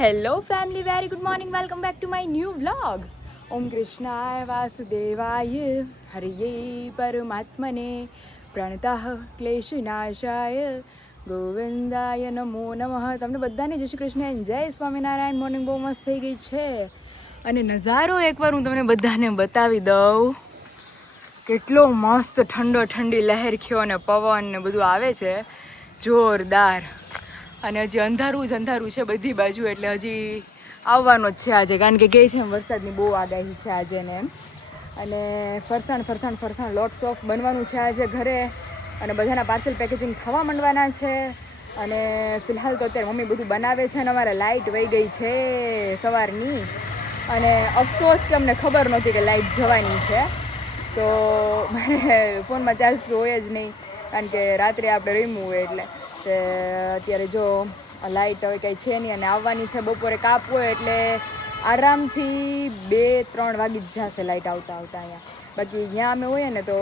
Hello family, very good morning, welcome back to my new vlog. ઓમ કૃષ્ણાય વાસુદેવાય હરિયે પરમાત્મને પ્રણતઃ ક્લેશનાશાય ગોવિંદાય નમો નમઃ. તમને બધાને જય શ્રી કૃષ્ણ અને જય સ્વામિનારાયણ. મોર્નિંગ બહુ મસ્ત થઈ ગઈ છે અને નજારો એકવાર હું તમને બધાને બતાવી દઉં. કેટલો મસ્ત ઠંડો ઠંડી લહેર ખયો અને પવન ને બધું આવે છે જોરદાર. અને હજી અંધારું જ અંધારું છે બધી બાજુ, એટલે હજી આવવાનો જ છે આજે, કારણ કે કહે છે વરસાદની બહુ આગાહી છે આજે ને એમ. અને ફરસાણ લોટ્સ ઓફ બનવાનું છે આજે ઘરે, અને બધાના પાર્સલ પેકેજિંગ થવા માંડવાના છે. અને ફિલહાલ તો અત્યારે મમ્મી બધું બનાવે છે અને અમારે લાઇટ વહી ગઈ છે સવારની. અને અફસોસ કે અમને ખબર નહોતી કે લાઇટ જવાની છે, તો મારે ફોનમાં ચાર્જ હોય જ નહીં, કારણ કે રાત્રે આપણે રમ્યું હોય એટલે. તે અત્યારે જો લાઇટ હવે કંઈ છે નહીં અને આવવાની છે બપોરે કાપ હોય એટલે આરામથી 2-3 વાગી જ જશે લાઇટ આવતા અહીંયા. બાકી અહીંયા અમે હોઈએ ને તો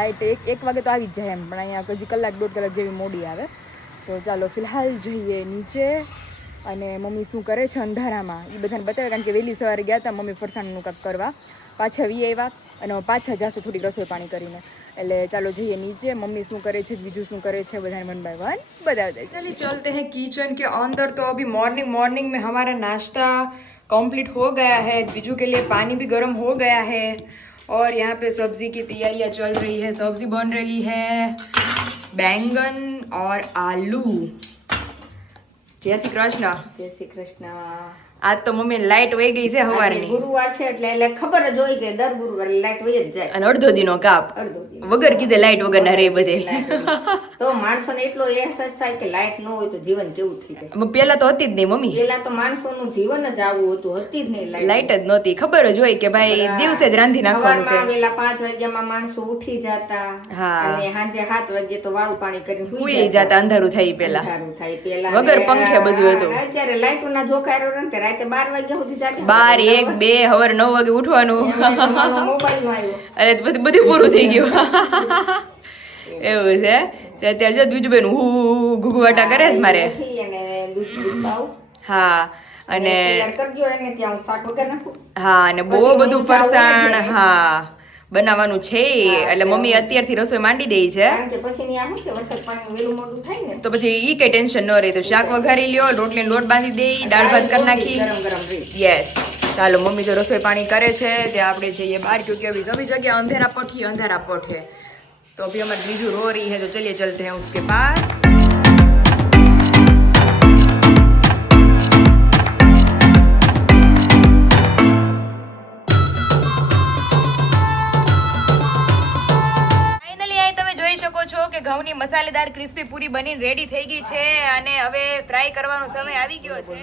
લાઇટ એક વાગે તો આવી જ જાય એમ, પણ અહીંયા હજી કલાક 1.5 કલાક જેવી મોડી આવે. તો ચાલો ફિલહાલ જઈએ નીચે, અને મમ્મી શું કરે છે અંધારામાં એ બધાને બતાવે, કારણ કે વહેલી સવારે ગયા હતા મમ્મી ફરસાણનું કાંક કરવા, પાછા વી આવ્યા અને પાછા જશે થોડીક રસોઈ પાણી કરીને. એટલે ચાલો જઈએ નીચે, मम्मी શું કરે છે, બીજું શું કરે છે, બधाने वन बाय वन बता दे. चलिए चलते हैं किचन के अंदर. तो अभी मॉर्निंग में हमारा नाश्ता कंप्लीट हो गया है, बीजू के लिए पानी भी गर्म हो गया है, और यहाँ पे सब्जी की तैयारियाँ चल रही है. सब्जी बन रही है बैंगन और आलू. जय श्री कृष्ण. जय श्री कृष्ण. आज तो मम्मी लाइट वही गई છે હવારની. ગુરુવાર છે એટલે ખબર જ હોય કે દર ગુરુવારે લાઈટ વહી જ જાય, અને અડધો દિનો કાપ વગર કીધે લાઇટ વગર ના રે બધે. તો માણસોને એટલો અહેસાસ થાય કે લાઈટ ન હોય તો જીવન કેવું થઈ જાય. પેલા તો હતી જ નહીં મમ્મી, પેલા તો માણસોનું જીવન જ આવું હતું, હતી જ નહીં લાઈટ જ નહોતી. ખબર જ હોય કે ભાઈ દિવસે જ રાંધી નાખવાનું છે. વેલા 5 વાગ્યામાં માણસો ઉઠી જતા અને સાંજે 7 વાગે તો વાળું પાણી કરીને સુઈ જતા, અંધારું થાય પેલા. અંધારું થાય પેલા વગર પંખે બધું હતું. અત્યારે લાઈટોના જોખારો રહે રાતે 12 વાગ્યા સુધી જાગે, 12, 1, 2 હવાર 9 વાગે ઉઠવાનું. મોબાઈલ માં આવ્યો અરે બધું પૂરું થઈ ગયું. એવું છે. અત્યારે જો બીજું હું ઘુઘવાટા કરે છે મારે. હા, અને હા, અને બહુ બધું ફરસાણ હા બનાવવાનું છે. એટલે મમ્મી અત્યારથી રસોઈ માંડી દે છે, તો પછી ઈ કઈ ટેન્શન ન રહે. તો શાક વઘારી લ્યો, રોટલી લોટ બાંધી દે, દાળ ભાત કરી નાખી. યસ, ચાલો મમ્મી જો રસોઈ પાણી કરે છે ત્યાં આપણે જઈએ બહાર, ક્योंकि अभी सभी जगह अंधेरा पट है. तो अभी हमारे बीजू रो रही है, तो चलिए चलते हैं उसके पास. કે ઘઉંની મસાલેદાર ક્રિસ્પી પૂરી બનીને રેડી થઈ ગઈ છે, અને હવે ફ્રાય કરવાનો સમય આવી ગયો છે.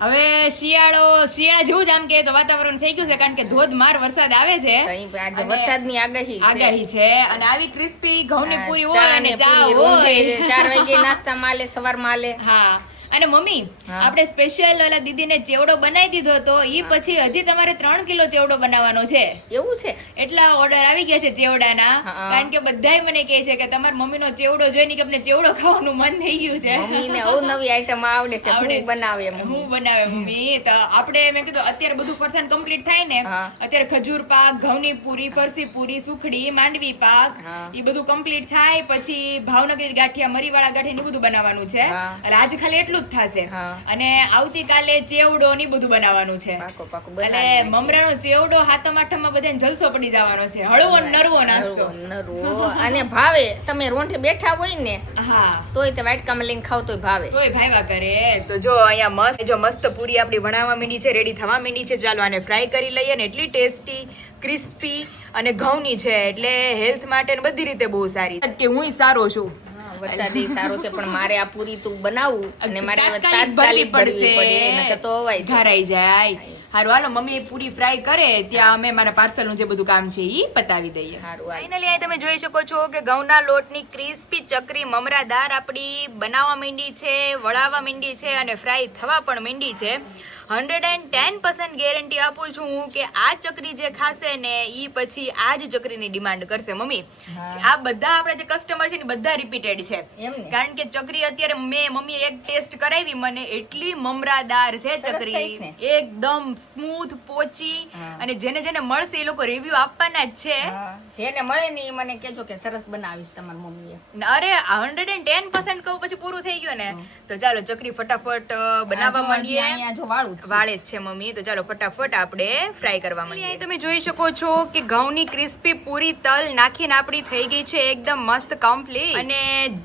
હવે શિયાળા જેવું જ આમ કે તો વાતાવરણ થઈ ગયું છે, કારણ કે ધોધમાર વરસાદ આવે છે. આજે વરસાદની આગાહી છે, અને આવી ક્રિસ્પી ઘઉંની પૂરી હોય અને ચા હોય. 4 વાગે નાસ્તા માલે, સવાર માલે. હા, અને મમ્મી આપણે સ્પેશિયલ ઓલા દીદીને ચેવડો બનાવી દીધો હતો, ઈ પછી હજી તમારે 3 કિલો ચેવડો બનાવવાનો છે. એવું છે? એટલા ઓર્ડર આવી ગયા છે ચેવડાના, કારણ કે બધાય મને કહે છે કે તમારા મમ્મીનો ચેવડો જોઈને કે અમને ચેવડો ખાવાનું મન થઈ ગયું છે. મમ્મીને નવી આઈટમ આવડે છે, હું બનાવે મમ્મી. તો આપણે મેં કીધું અત્યારે બધું ફરસાણ કમ્પ્લીટ થાય ને, અત્યારે ખજૂર પાક, ઘઉંની પૂરી, ફરસી પૂરી, સુખડી, માંડવી પાક, એ બધું કમ્પ્લીટ થાય પછી ભાવનગરી ગાંઠિયા, મરીવાળા ગાંઠિયા બધું બનાવવાનું છે. એટલે આજે ખાલી એટલું થશે, અને આવતીકાલે ચેવડો ની બધું બનાવવાનું છે. એટલે મમરાનો ચેવડો હાથમ આઠમમાં બધાને જલસો પડી જવાનો છે. હળવો નરવો નાસ્તો, અને ભાવે. તમે રોંઠે બેઠા હોય ને, હા, તોય તે વાટકામાં લઈને ખાવ તોય ભાવે, તોય ભાવ્યા કરે. તો જો અહીંયા મસ્ત પૂરી આપણી બનાવવા માંડી છે, રેડી થવા માંડી છે. ચાલો આને ફ્રાય કરી લઈએ. ને એટલી ટેસ્ટી, ક્રિસ્પી અને ઘઉંની છે, એટલે હેલ્થ માટે બધી રીતે બહુ સારી. કે હું સારો છું. વરસાદ સારો છે, પણ મારે આ પૂરી તું બનાવું અને મારે તાત્કાલિક ભરવી પડે, નકર તો હવાઈ ધરાઈ જાય. હારું હાલો મમ્મી પૂરી ફ્રાય કરે ત્યાં અમે મારા પાર્સલનું જે બધું કામ છે ઈ પતાવી દઈએ. ફાઇનલી અહીં તમે જોઈ શકો છો કે ઘઉંના લોટની ક્રિસ્પી ચકરી મમરાદાર આપણી બનાવવા માંડી છે, વળાવવા માંડી છે અને ફ્રાય થવા પણ માંડી છે. 110% ગેરંટી આપું છું હું કે આ ચકરી જે ખાશે ને ઈ પછી આ જ ચકરીની ડિમાન્ડ કરશે. મમ્મી આ બધા આપણા જે કસ્ટમર છે ને બધા રિપીટેડ છે, કારણ કે ચકરી અત્યારે મમ્મી એક ટેસ્ટ કરાવી, મને એટલી મમરાદાર છે ચકરી, એકદમ સ્મૂથ પોચી, અને જેને જેને મળશે એ લોકો રિવ્યુ આપવાના જ છે. જેને મળે ને એ મને કહેજો કે સરસ બનાવીશ તમારી મમ્મીએ. અરે 110% કહું પછી પૂરું થઈ ગયું ને, તો ચાલો ચકરી ફટાફટ બનાવવા માંડીએ. અહીંયા જો વાળું વાળે જ છે મમ્મી, તો ચાલો ફટાફટ આપણે ફ્રાય કરવા માંડીએ. તમે જોઈ શકો છો કે ઘઉંની ક્રિસ્પી પૂરી તલ નાખીને આપણી થઈ ગઈ છે એકદમ મસ્ત કમ્પ્લીટ. અને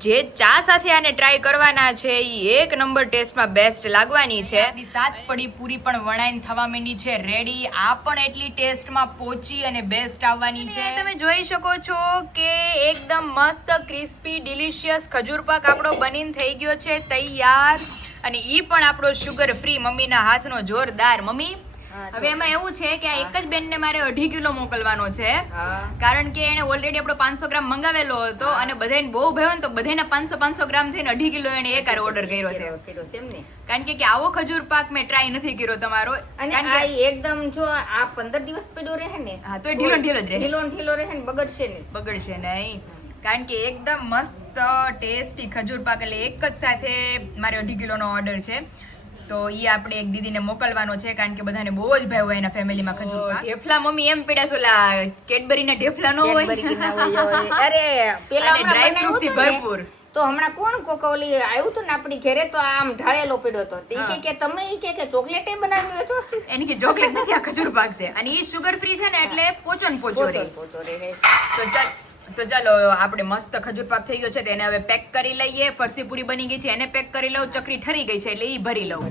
જે ચા સાથે આને ટ્રાય કરવાના છે એ એક નંબર ટેસ્ટમાં બેસ્ટ લાગવાની છે. સાત પડી પૂરી પણ વણાઈને થવા માંડી છે રેડી. આ પણ એટલી ટેસ્ટમાં પોચી અને બેસ્ટ આવવાની છે. તમે જોઈ શકો છો કે એકદમ મસ્ત ક્રિસ્પી ડિલિશિયસ ખજૂર પાક આપણો બનીને થઈ ગયો છે તૈયાર, અને ઈ પણ આપણો શુગર ફ્રી મમ્મીના હાથનો જોરદાર. મમ્મી હવે એમાં એવું છે કે આ એક જ બેનને મારે 2.5 કિલો મોકલવાનો છે, કારણ કે એને ઓલરેડી આપણો 500 ગ્રામ મંગાવેલો હતો અને બધાને બહુ ભાવ્યો ને, તો બધાને 500 ગ્રામ થઈને 2.5 કિલો એને એક ઓર્ડર કર્યો છે. કારણ કે આવો ખજૂર પાક મેં ટ્રાય નથી કર્યો તમારો. અને આ એકદમ જો આ 15 દિવસ પડ્યો રહે ને, હા તો ઢીલો ઢીલો જ રહે, ઢીલો રહે ને, બગડશે નહીં. કારણ કે એકદમ મસ્ત ટેસ્ટી ખજૂર પાક, એટલે એક જ સાથે મારે 2.5 કિલોનો ઓર્ડર છે, તો ઈ આપણે એક દીદીને મોકલવાનો છે, કારણ કે બધાને બહુ જ ભાવ્યો એના ફેમિલીમાં ખજૂર પાક. ઢેફલા મમ્મી એમ પીડા ઓલા કેડબરીના ઢેફલા નો હોય, અરે પેલા ડ્રાય ફ્રૂટ થી ભરપૂર. તો હમણાં કોણ કોકોલી આવ્યું હતું ને આપણી ઘરે, તો આમ ઢાળેલો પડ્યો હતો. તે કે તમે કે ચોકલેટ એ બનાવી વેચો છો? એની કે ચોકલેટ નથી, આ ખજૂર પાક છે, અને ઈ શુગર ફ્રી છે ને એટલે પોચો ને પોચો રહે. તો ચાલો આપણે મસ્ત ખજૂર પાક થઈ ગયો છે, તેને હવે પેક કરી લઈએ. ફરસી પૂરી બની ગઈ છે, એને પેક કરી લઉં. ચકરી ઠરી ગઈ છે એટલે ઈ ભરી લઉં.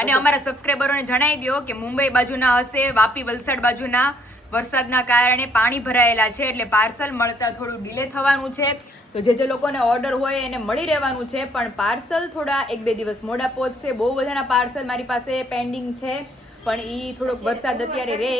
અને અમારા સબસ્ક્રાઈબરોને જણાવી દો કે મુંબઈ બાજુના હશે, વાપી વલસાડ બાજુના વરસાદના કારણે પાણી ભરાયેલા છે, એટલે પાર્સલ મળતા થોડું ડિલે થવાનું છે. તો જે લોકોને ઓર્ડર હોય એને મળી રહેવાનું છે, પણ પાર્સલ થોડા 1-2 દિવસ મોડા પહોંચશે. બહુ બધાના પાર્સલ મારી પાસે પેન્ડિંગ છે, પણ ઈ થોડોક વરસાદ અત્યારે રહે,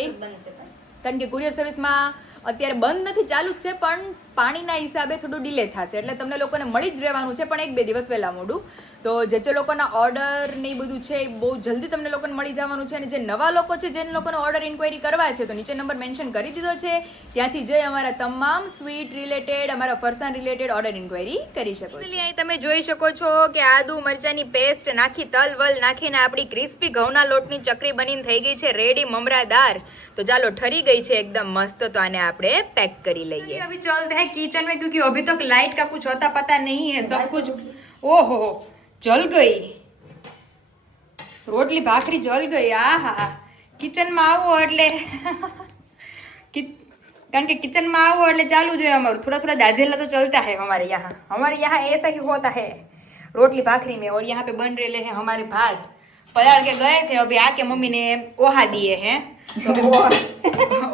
કારણ કે કુરિયર સર્વિસમાં અત્યારે બંધ નથી, ચાલુ જ છે, પણ પાણીના હિસાબે થોડું ડિલે થશે. એટલે તમને લોકોને મળી જ રહેવાનું છે, પણ 1-2 દિવસ વહેલા મોડું. તો જે લોકોના ઓર્ડર ને બધું છે એ બહુ જલ્દી તમને લોકોને મળી જવાનું છે. અને જે નવા લોકો છે, જેને લોકોને ઓર્ડર ઇન્ક્વાયરી કરવા છે, તો નીચે નંબર મેન્શન કરી દીધો છે, ત્યાંથી જઈ અમારા તમામ સ્વીટ રિલેટેડ, અમારા ફરસાણ રિલેટેડ ઓર્ડર ઇન્ક્વાયરી કરી શકો છો. અહીં તમે જોઈ શકો છો કે આદુ મરચાની પેસ્ટ નાખી, તલ વલ નાખીને આપણી ક્રિસ્પી ઘઉંના લોટની ચકરી બનીને થઈ ગઈ છે રેડી, મમરાદાર. તો ચાલો ઠરી ગઈ છે એકદમ મસ્ત, તો આને આપણે પેક કરી લઈએ. अभी चलते हैं किचन में, क्योंकि अभी तक लाइट का कुछ होता पता नहीं है, सब कुछ ओहो जल गई, रोटली भाखरी जल गई. आहा કિચનમાં આવો એટલે કારણ કે કિચનમાં આવો એટલે ચાલू जो है हमारे थोड़ा दाझेला तो चलता है हमारे यहाँ ऐसा ही होता है रोटली भाखरी में. और यहाँ पे बन रहे हैं हमारे भात, पलाड़ के गए थे, अभी आके मम्मी ने ओहा दिए हैं,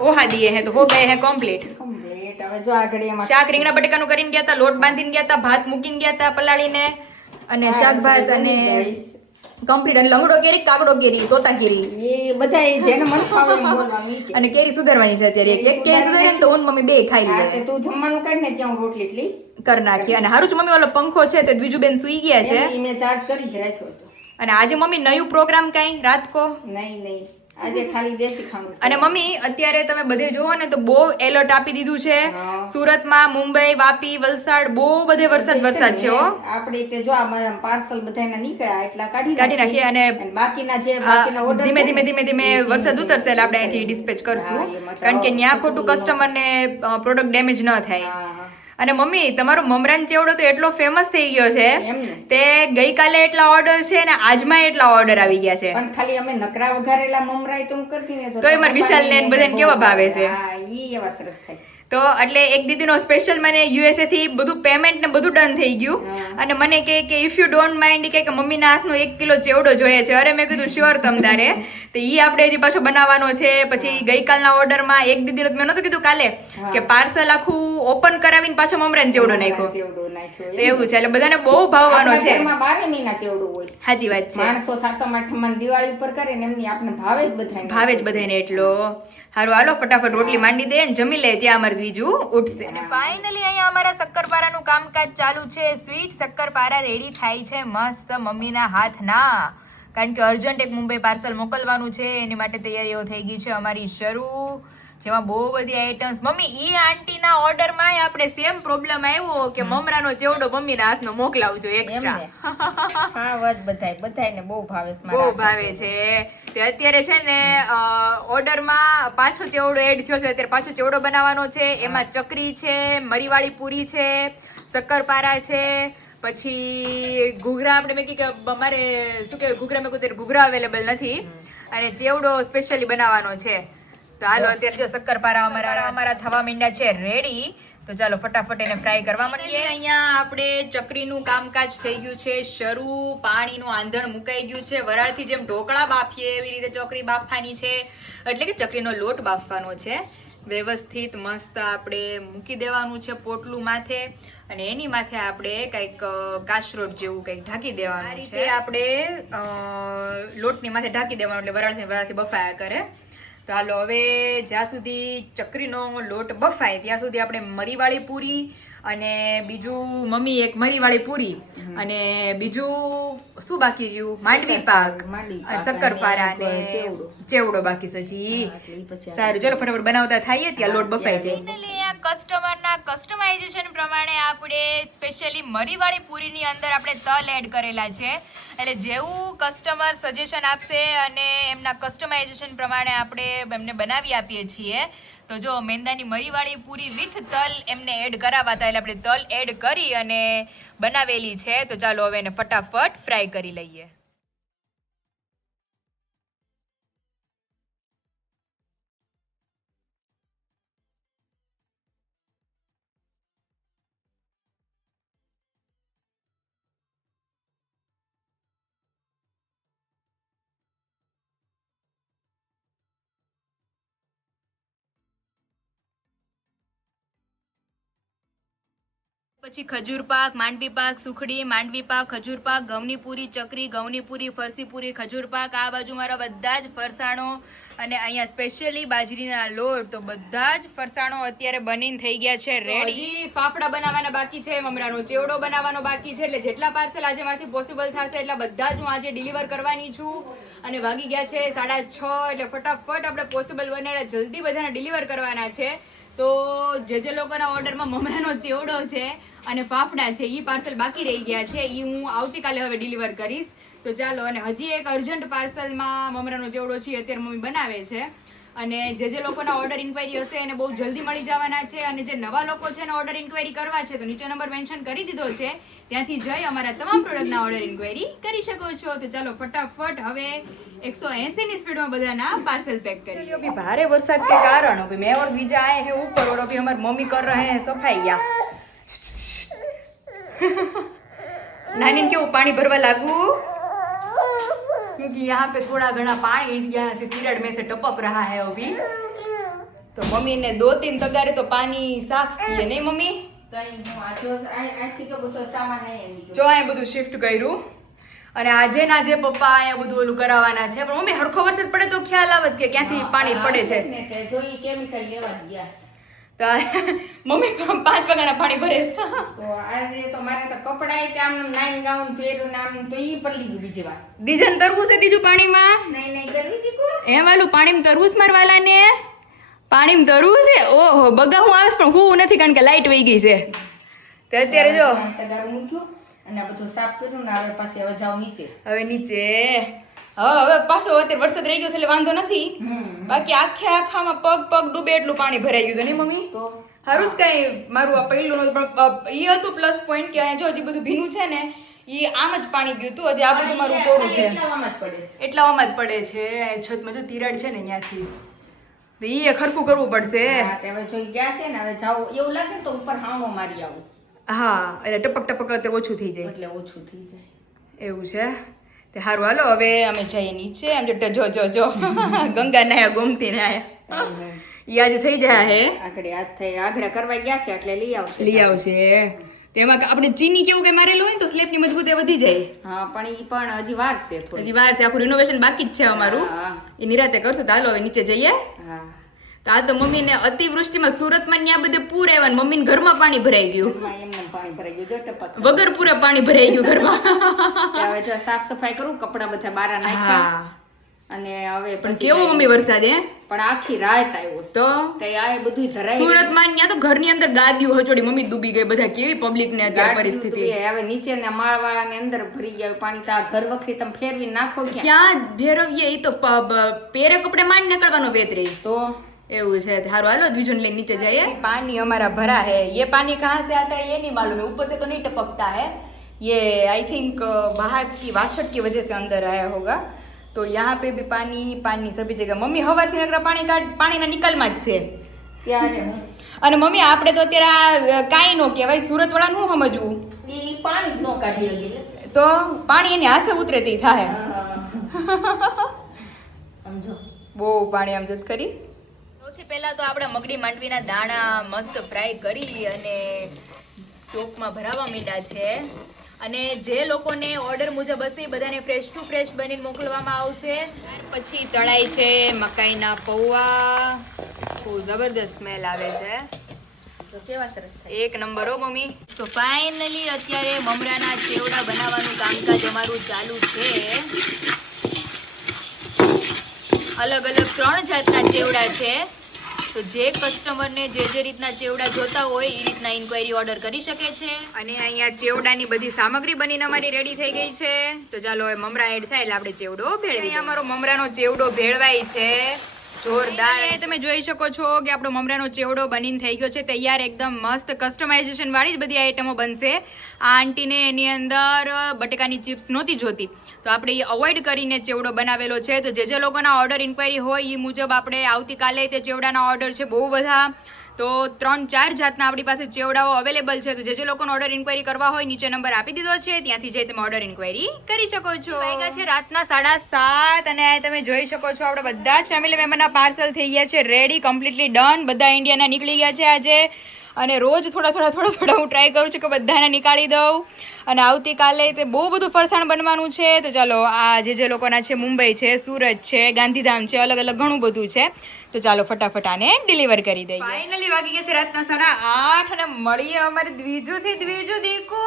ओहा दिए हैं, तो हो गए हैं कम्प्लीट. શાક રીંગણા બટેકાનું કરીને ગયા હતા, લોટ બાંધીને ગયા હતા, ભાત મૂકીને ગયા હતા પલાળીને, અને શાક ભાત અને કમ્પ્લીટ. અને લંગડો કેરી, કાકડો કેરી, તોતા કેરી, એ બધા જેને મન ફાવે એમ બોલવાનું. અને કેરી સુધારવાની છે અત્યારે. એક કેરી સુધારે ને તો હું મમ્મી બે ખાઈ લે. તું જમવાનું કર ને ત્યાં રોટલી એટલી કરી નાખી. અને હારું જ મમ્મી ઓલો પંખો છે તે બીજું બેન સુઈ ગયા છે, મેં ચાર્જ કરી જ રાખ્યો હતો. અને આજે મમ્મી નયું પ્રોગ્રામ કઈ રાત કો નહીં આજે ખાલી દેશી ખાવાનું. અને મમ્મી અત્યારે તમે બધે જોવો ને તો બહુ એલર્ટ આપી દીધું છે. સુરતમાં, મુંબઈ, વાપી, વલસાડ બહુ બધે વરસાદ છે. આપણે તે જો આ પાર્સલ બધાના નીકળ્યા એટલા કાઢી નાખીએ, અને બાકીના જે બાકીના ઓર્ડર ધીમે વરસાદ ઉતરશે એટલે આપણે અહીંથી ડિસ્પેચ કરશું, કારણ કે ત્યાં ખોટું કસ્ટમરને પ્રોડક્ટ ડેમેજ ન થાય. અને મમ્મી તમારો મમરાન ચેવડો તો એટલો ફેમસ થઈ ગયો છે, તે ગઈકાલે એટલા ઓર્ડર છે ને આજમાં એટલા ઓર્ડર આવી ગયા છે. પણ ખાલી અમે નકરા વઘારેલા મમરાય તો કરતી ને તો મારા વિશાલ ને બધાને કેવા ભાવે છે. હા ઈ એવા સરસ થાય. તો એટલે એક દીદીનો સ્પેશિયલ મને યુએસએ થી બધું પેમેન્ટ ને બધું ડન થઈ ગયું, અને મને કહે કે ઇફ યુ ડોન્ટ માઇન્ડ કે મમ્મીના હાથનો 1 કિલો ચેવડો જોઈએ છે. અરે મેં કીધું શ્યોર તમ તારે, તો ઈ આપણે હજી પાછો બનાવવાનો છે. પછી ગઈકાલના ઓર્ડરમાં એક દીદીનો મેં નહોતું કીધું કાલે કે પાર્સલ આખું ઓપન કરાવીને પાછો મમરાનો ચેવડો નાખ્યો. ચેવડો નાખ્યો એવું છે એટલે બધાને બહુ ભાવવાનો આપણા છે. ઘરમાં 12 મહિના ચેવડો હોય. સાચી વાત છે. માણસો સાતમ આઠમ દિવાળી ઉપર કરે ને એમની આપણે ભાવે જ બધાને. ભાવે જ બધાને એટલો. હારું હાલો ફટાફટ રોટલી માંડી દે ને જમી લે ત્યાં અમારે બીજું ઉઠશે. અને ફાઇનલી અહીંયા અમારા શક્કરપારાનું કામકાજ ચાલુ છે. સ્વીટ શક્કરપારા રેડી થાય છે મસ્ત મમ્મીના હાથના. કારણ કે અર્જન્ટ એક મુંબઈ પાર્સલ મોકલવાનું છે એની માટે તૈયારીઓ થઈ ગઈ છે અમારી શરૂ. જેમાં બહુ બધી આઈટમ્સ. મમ્મી ઈ આંટીના ઓર્ડરમાં આપણે સેમ પ્રોબ્લેમ આવ્યો કે મમરાનો ચેવડો મમ્મીના હાથનો મોકલાવજો એક્સ્ટ્રા. ખાવત બધાયને બહુ ભાવે છે. બહુ ભાવે છે. તે અત્યારે છે ને ઓર્ડરમાં પાછો ચેવડો એડ થયો છે. અત્યારે પાછો ચેવડો બનાવવાનો છે. એમાં ચકરી છે, મરીવાળી પૂરી છે, શક્કરપારા છે, પછી ઘૂઘરા. આપણે મેં કીધું કે અમારે શું કહેવાય ઘૂઘરા મેં કોઈ ઘૂઘરા અવેલેબલ નથી અને ચેવડો સ્પેશિયલી બનાવવાનો છે. તો હાલો અત્યારે જો શક્કરપારા અમારા થવા માંડ્યા છે રેડી. તો ચાલો ફટાફટ એને ફ્રાય કરવા માંડીએ. અહીંયા આપણે ચકરીનું કામકાજ થઈ ગયું છે શરૂ. પાણીનું આંધણ મુકાઈ ગયું છે. વરાળથી જેમ ઢોકળા બાફીએ એવી રીતે ચકરી બાફવાની છે. એટલે કે ચકરીનો લોટ બાફવાનો છે. વ્યવસ્થિત મસ્ત આપણે મૂકી દેવાનું છે પોટલું માથે અને એની માથે આપણે કંઈક કાચરોટ જેવું કંઈક ઢાંકી દેવાનું છે. આ રીતે આપણે લોટની માથે ઢાંકી દેવાનું એટલે વરાળથી બફાયા કરે. તો હાલો હવે જ્યાં સુધી ચકરીનો લોટ બફાય ત્યાં સુધી આપણે મરીવાળી પૂરી અને બીજું મમ્મી એક મરીવાળી પૂરી અને બીજું શું બાકી રહ્યું માંડવી પાક શક્કરપારા અને ચેવડો બાકી છે હજી. સારું ચલો ફટાફટ બનાવતા થઈએ ત્યાં લોટ બફાઈ જાય. કસ્ટમરના કસ્ટમાઇઝેશન પ્રમાણે આપણે સ્પેશિયલી મરીવાળી પૂરીની અંદર આપણે તલ એડ કરેલા છે. એટલે જેવું કસ્ટમર સજેશન આપશે અને એમના કસ્ટમાઇઝેશન પ્રમાણે આપણે એમને બનાવી આપીએ છીએ. તો જો મેંદાની મરીવાળી પૂરી વિથ તલ એમને એડ કરાવાતા એટલે આપણે તલ એડ કરી અને બનાવેલી છે. તો ચાલો હવે એને ફટાફટ ફ્રાય કરી લઈએ. પછી ખજૂર પાક, માંડવી પાક, સુખડી, માંડવી પાક, ખજૂર પાક, ઘઉંની પૂરી, ચકરી, ઘઉંની પૂરી, ફરસી પૂરી, ખજૂર પાક. આ બાજુ મારા બધા જ ફરસાણો અને અહીંયા સ્પેશિયલી બાજરીના લોટ. તો બધા જ ફરસાણો અત્યારે બનીને થઈ ગયા છે રેડી. ફાફડા બનાવવાના બાકી છે, મમરાનો ચેવડો બનાવવાનો બાકી છે. એટલે જેટલા પાર્સલ આજે માંથી પોસિબલ થશે એટલા બધા જ હું આજે ડિલિવર કરવાની છું. અને વાગી ગયા છે 6:30 એટલે ફટાફટ આપણે પોસિબલ બને જલ્દી બધાને ડિલિવર કરવાના છે. તો જે લોકોના ઓર્ડરમાં મમરાનો ચેવડો છે અને ફાફડા છે એ પાર્સલ બાકી રહી ગયા છે એ હું આવતીકાલે હવે ડિલિવર કરીશ. તો ચાલો. અને હજી એક અર્જન્ટ પાર્સલમાં મમરાનો ચેવડો છે અત્યારે મમ્મી બનાવે છે. અને જે લોકોના ઓર્ડર ઇન્ક્વાયરી હશે એને બહુ જલ્દી મળી જવાના છે. અને જે નવા લોકો છે એને ઓર્ડર ઇન્ક્વાયરી કરવા છે તો નીચે નંબર મેન્શન કરી દીધો છે. ત્યાંથી જઈ અમારા તમામ પ્રોડક્ટના ઓર્ડર ઇન્ક્વાયરી કરી શકો છો. તો ચાલો ફટાફટ હવે 180 ની સ્પીડમાં બધાના પાર્સલ પેક કરી. अभी भारे बरसात के कारण अभी मैं और द्विजा आए हैं ऊपर और अभी हमारी मम्मी कर रहे हैं सफाई. नानी के वो पानी भरवा लागू क्योंकि यहाँ पे थोड़ा घना पानी यहाँ से तिरड़ में से टपक रहा है अभी. तो मम्मी ने 2-3 तगारे तो पानी साफ किए नहीं मम्मी? જો અહીંયા બધું શિફ્ટ કર્યું અને આજે ના જે પપ્પા અહીંયા બધું ઓલું કરાવવાના છે. પણ મમ્મી હરખો વરસાદ પડે તો ખ્યાલ આવત કે ક્યાંથી પાણી પડે છે. તો મમ્મી 5 વાગ્યાના પાણી ભરે છે. તો આજે તો મારે તો કપડાય કે આમ નાઈન ગાઉન પહેર્યું ને આમ તો ઈ પલ્લી ગયું બીજી વાર. દીજન તરવું છે ત્રીજું પાણીમાં નહીં કરવી દીકો એમ વાલું પાણીમાં તરવું છે મારવાલા ને પાણીમાં તરવું છે. ઓહો બગા હું આવીશ પણ હું નથી કારણ કે લાઈટ વહી ગઈ છે. તો અત્યારે જો તગારું મૂક્યું અને બધું સાફ કર્યું ને હવે પાછી હવે જાવ નીચે. હવે નીચે હવે પાછો અત્યારે વરસાદ રહી ગયો છે એટલે વાંધો નથી. બાકી આખામાં પગ ડૂબે એટલું પાણી ભરાઈ ગયું હતું નહીં મમ્મી? તો સારું જ કઈ મારું આ પહેલું નતું પણ એ હતું પ્લસ પોઈન્ટ કે જો હજી બધું ભીનું છે ને એ આમ જ પાણી ગયું હતું. હજી આ બધું મારું કોરું છે એટલામાં જ પડે છે. છતમાં જો તિરાડ છે ને ત્યાંથી એ ખરખું કરવું પડશે. હવે જોઈ ગયા છે ને હવે જાવ એવું લાગે તો ઉપર હાણો મારી આવું. હા એટલે ટપક ઓછું થઈ જાય એટલે ઓછું થઈ જાય એવું છે. તે સારું હાલો હવે અમે જઈએ નીચે. આમ જો ગંગા નાયા ગોમતી નાયા ઈ આજે થઈ જાય હે આગળ કરવા ગયા છે એટલે લઈ આવશે. લઈ આવશે. તેમાં આપણે ચીની કેવું કે મારેલું હોય ને તો સ્લેબની મજબૂતી વધી જાય. હા પણ ઈ પણ હજી વાર છે થોડી. હજી વાર છે, આખું રિનોવેશન બાકી જ છે અમારું. એ નિરાતે કરશું. તો હાલો હવે નીચે જઈએ. હા તો આ તો મમ્મીને અતિવૃષ્ટિમાં સુરતમાં ત્યાં બધે પૂર આવ્યા ને મમ્મીને ઘરમાં પાણી ભરાઈ ગયું. એમને પાણી ભરાઈ ગયું જો ટપક વગર પૂરે પાણી ભરાઈ ગયું ઘરમાં. હવે જો સાફ સફાઈ કરું, કપડા બધા બહાર નાખ્યા અને હવે પણ કેવો મમ્મી વરસાદ હે પણ આખી રાત આવ્યો તો આ બધું ધરાઈ સુરતમાં ત્યાં તો ઘરની અંદર ગાદીઓ હચોડી મમ્મી ડૂબી ગઈ. બધા કેવી પબ્લિક ને અત્યારે પરિસ્થિતિ. હવે નીચેના માળ વાળા ને અંદર ભરી ગયા પાણી. તો આ ઘર વખતે તમે ફેરવી નાખો ક્યાં ભેરવીએ. ઈ તો પેરે કપડે માંડ નીકળવાનો વેતરી તો એવું છે. સારું હાલો બીજું લઈને નીચે જઈએ. पानी हमारा भरा है. ये पानी कहाँ से आता है ये नहीं मालूम है. ऊपर से तो नहीं टपकता है. ये आई थिंक बाहर की वाछट की वजह से अंदर आया होगा. तो यहाँ पे भी पानी सभी जगह. મમ્મી હવારથી નકરા પાણીના નિકાલમાં જ છે ત્યારે. અને મમ્મી આપણે તો અત્યારે કાંઈ નો કહેવાય. સુરત વાળાનું શું સમજવું? ઈ પાણી નો કાઢી ગયેલું તો પાણી એની હાથે ઉતરે તે થાય. સમજો બહુ પાણી આમ જત કરી. સૌથી પહેલા તો આપણે મગડી માંડવીના દાણા મસ્ત ફ્રાય કરી અને ચોકમાં ભરાવા માંડ્યા છે. અને જે લોકોને ઓર્ડર મુજબ હશે બધાને ફ્રેશ ટુ ફ્રેશ બનીને મોકલવામાં આવશે. પછી તળાઈ છે મકાઈના પૌવા. બહુ જબરદસ્ત સ્મેલ આવે છે. તો કેવા સરસ થાય. એક નંબર હો મમ્મી. તો ફાઇનલી અત્યારે મમરાના ચેવડા બનાવવાનું કામકાજ અમારું ચાલુ છે. અલગ અલગ 3 જાતના ચેવડા છે. તો જે કસ્ટમરને જે રીતના ચેવડા જોતા હોય એ રીતના ઇન્ક્વાયરી ઓર્ડર કરી શકે છે. અને અહીંયા ચેવડાની બધી સામગ્રી બનીને અમારી રેડી થઈ ગઈ છે. તો ચાલો હવે મમરા એડ થાય એટલે આપણે ચેવડો ભેળવી. અહીંયા અમારો મમરાનો ચેવડો ભેળવાય છે. જોરદાર. તમે જોઈ શકો છો કે આપણો મમરાનો ચેવડો બનીને થઈ ગયો છે તૈયાર. એકદમ મસ્ત કસ્ટમાઇઝેશન વાળી જ બધી આઈટમો બનશે. આ આંટીને એની અંદર બટેકાની ચિપ્સ નહોતી જોતી તો આપણે એ અવોઇડ કરીને ચેવડો બનાવેલો છે. તો જે લોકોના ઓર્ડર ઇન્ક્વાયરી હોય એ મુજબ આપણે આવતીકાલે તે ચેવડાના ઓર્ડર છે બહુ બધા. તો 3-4 જાતના આપણી પાસે ચેવડાઓ અવેલેબલ છે. તો જે લોકોનો ઓર્ડર ઇન્ક્વાયરી કરવા હોય નીચે નંબર આપી દીધો છે. ત્યાંથી જઈ તમે ઓર્ડર ઇન્ક્વાયરી કરી શકો છો. વાગ્યા છે રાતના 7:30 અને તમે જોઈ શકો છો આપણે બધા જ ફેમિલી મેમ્બરના પાર્સલ થઈ ગયા છે રેડી, કમ્પ્લીટલી ડન. બધા ઇન્ડિયાના નીકળી ગયા છે આજે. અને રોજ થોડા હું ટ્રાય કરું છું કે બધાને નીકાળી દઉં. અને આવતીકાલે તે બહુ બધું ફરસાણ બનવાનું છે. તો ચાલો આ જે લોકોના છે મુંબઈ છે, સુરત છે, ગાંધીધામ છે, અલગ અલગ ઘણું બધું છે. તો ચાલો ફટાફટ આને ડિલિવર કરી દઈએ. ફાઇનલી વાગી ગયા છે રાતના 8:30 અને મળીએ અમારે દ્વિજુ દીકો.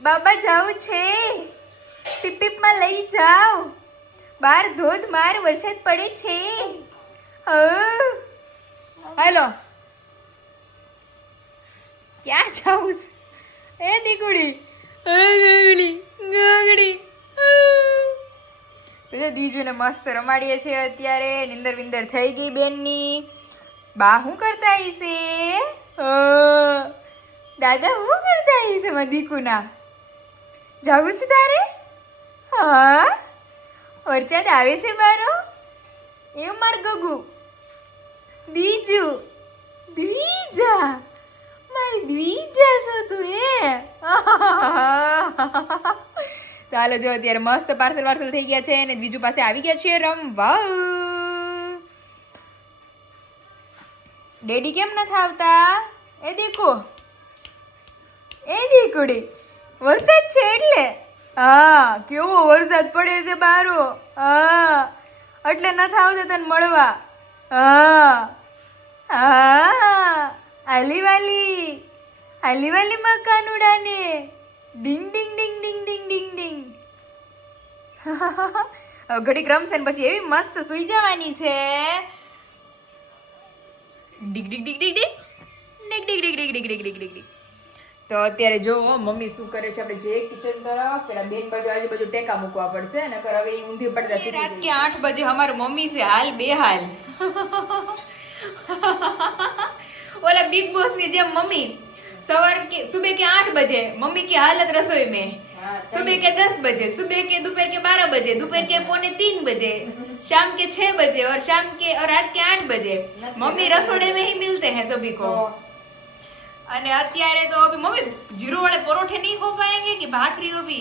બાબા જાવું છે પીપીપમાં લઈ જાઓ. બહાર ધોધમાર વરસાદ પડે છે. હેલો ક્યાં જાઉં એ દીકુડી ગગડી. તો દીજુને મસ્ત રમાડીએ છીએ અત્યારે. નિંદર વિંદર થઈ ગઈ બેનની. બા શું કરતા હશે? દાદા શું કરતા હશે મારા દીકુના? જાવું છે તારે? હા વરસાદ આવે છે મારો. એ માર ગગુ દ્વિજા મારી દ્વિજા છો તું હે. ચાલો જો અત્યારે મસ્ત પાર્સલ થઈ ગયા છે અને બીજું પાસે આવી ગયા છે રમવા. ડેડી કેમ નથી આવતા? એ દીકુડી વરસાદ છે એટલે. હા કેવો વરસાદ પડે છે બારો. હા એટલે નથી આવતા તને મળવા. હા આલીવાલી મકાનુડાને ડિંગ ડિંગ ડિંગ ડિંગ ડિંગ ડિંગ ડિંગ. ઘડીક રમશે ને પછી એવી મસ્ત સુઈ જવાની છે. Dig dig dig dig dig dig dig dig dig dig dig dig dig. તો અત્યારે જો મમ્મી શું કરે છે. આપણે જે કિચન તરફ પેલા બેન બાજુ આજુબાજુ ટેકા મૂકવા પડશે નકર હવે ઊંધી પડતા. રાત કે 8 બજે અમારું મમ્મી છે હાલ બેહાલ. ઓલા बिग बॉस ની જેમ મમ્મી सुबह के 8 बजे मम्मी की हालत रसोई में, सुबह के 10 बजे, सुबह के दोपहर के 12 बजे, दोपहर के 2:45 बजे, शाम के 6 बजे और रात के 8 बजे मम्मी रसोड़े में ही मिलते हैं सभी को. અને અત્યારે તો અભી મમ્મી જીરો વાળે પરોઠે નહીં ખો પાएंगे कि भाखरी अभी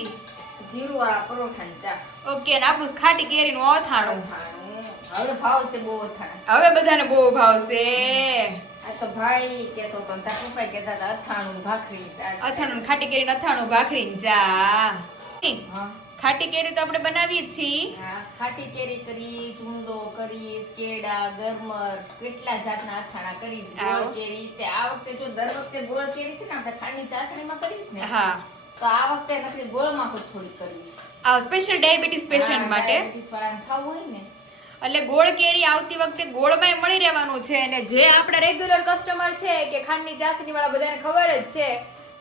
જીરો વાળા પરોઠા ચા. ઓકે ને આપણું ખાટી કેરીનું અથાણું. હવે ભાવ છે બહુ અથાણા. હવે બધાને બહુ ભાવશે. આ તો ભાઈ કેતો તો તાર પપ્પા કહેતા હતા અથાણું ભાખરી ચા. અથાણું ખાટી કેરી અથાણું ભાખરી ને ચા. હા ખાટી કેરી તો આપણે બનાવીએ જ છીએ. હા, ખાટી કેરી કરી, ચૂંદો કરીશ, કેળા, ગરમર, કેટલા જાતના અથાણા કરીશ. ગોળ કેરી તે આ વખતે જો દર વખતે ગોળ કેરી છે ને આપણે ખાંડની ચાસણીમાં કરીશ ને, હા, તો આ વખતે નકરી ગોળમાં થોડી કરવી. આ સ્પેશિયલ ડાયાબિટીસ પેશન્ટ માટે. ડાયાબિટીસ વાળાને ખાવું હોય ને એટલે ગોળ કેરી આવતી વખતે ગોળમાંય મળી રહેવાનું છે. અને જે આપણા રેગ્યુલર કસ્ટમર છે કે ખાંડની ચાસણી વાળા બધાને ખબર જ છે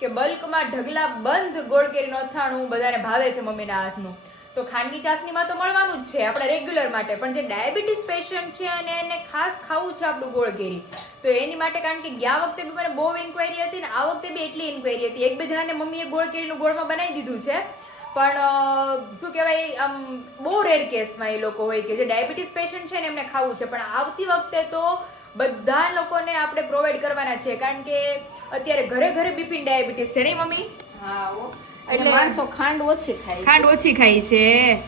કે બલ્કમાં ઢગલા બંધ ગોળ કેરીનું અથાણું બધાને ભાવે છે મમ્મીના હાથનું. તો ખાંડની ચાસણીમાં તો મળવાનું જ છે આપણા રેગ્યુલર માટે. પણ જે ડાયાબિટીસ પેશન્ટ છે અને એને ખાસ ખાવું છે આપણું ગોળ કેરી, તો એની માટે, કારણ કે ગયા વખતે બી મને બહુ ઇન્ક્વાયરી હતી ને આ વખતે બી એટલી ઇન્ક્વાયરી હતી. એક બે જણાને મમ્મીએ ગોળ કેરીનું ગોળમાં બનાવી દીધું છે. પણ શું કહેવાય, આમ બહુ રેર કેસમાં એ લોકો હોય કે જે ડાયાબિટીસ પેશન્ટ છે ને એમને ખાવું છે. પણ આવતી વખતે તો બધા લોકોને આપણે પ્રોવાઈડ કરવાના છે, કારણ કે અત્યારે ઘરે ઘરે બીપી ડાયાબિટીસ છે નહીં મમ્મી? હા એટલે એટલે માણસો ખાંડ ઓછી ખાય. ખાંડ ઓછી ખાય છે.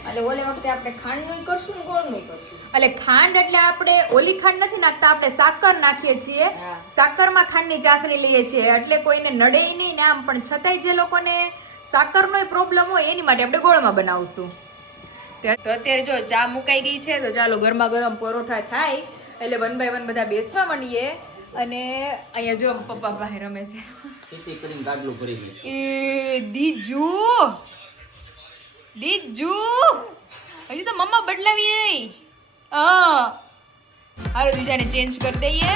એટલે ઓલે વખતે આપણે ખાંડનું કરશું ને ગોળનું કરશું. એટલે ખાંડ એટલે આપણે ઓલી ખાંડ નથી નાખતા, આપણે સાકર નાખીએ છીએ. હા. સાકરમાં ખાંડની ચાસણી લઈએ છીએ એટલે કોઈને નડે નહીં ને આમ. પણ છતાંય જે લોકોને સાકરનો પ્રોબ્લેમ હોય એની માટે આપણે ગોળમાં બનાવશું. તો અત્યારે જો ચા મુકાઈ ગઈ છે, તો ચાલો ગરમા ગરમ પરોઠા થાય એટલે 1 by 1 બધા બેસવા માંડીએ. અને અહીંયા જો પપ્પા બહાર રમે છે. ખેતી કરીને ગાડલું ભરી ગયું. એ દીજુ હજી તો મમ્મા બદલાવી નહીં. હારું બીજાને ચેન્જ કરી દઈએ.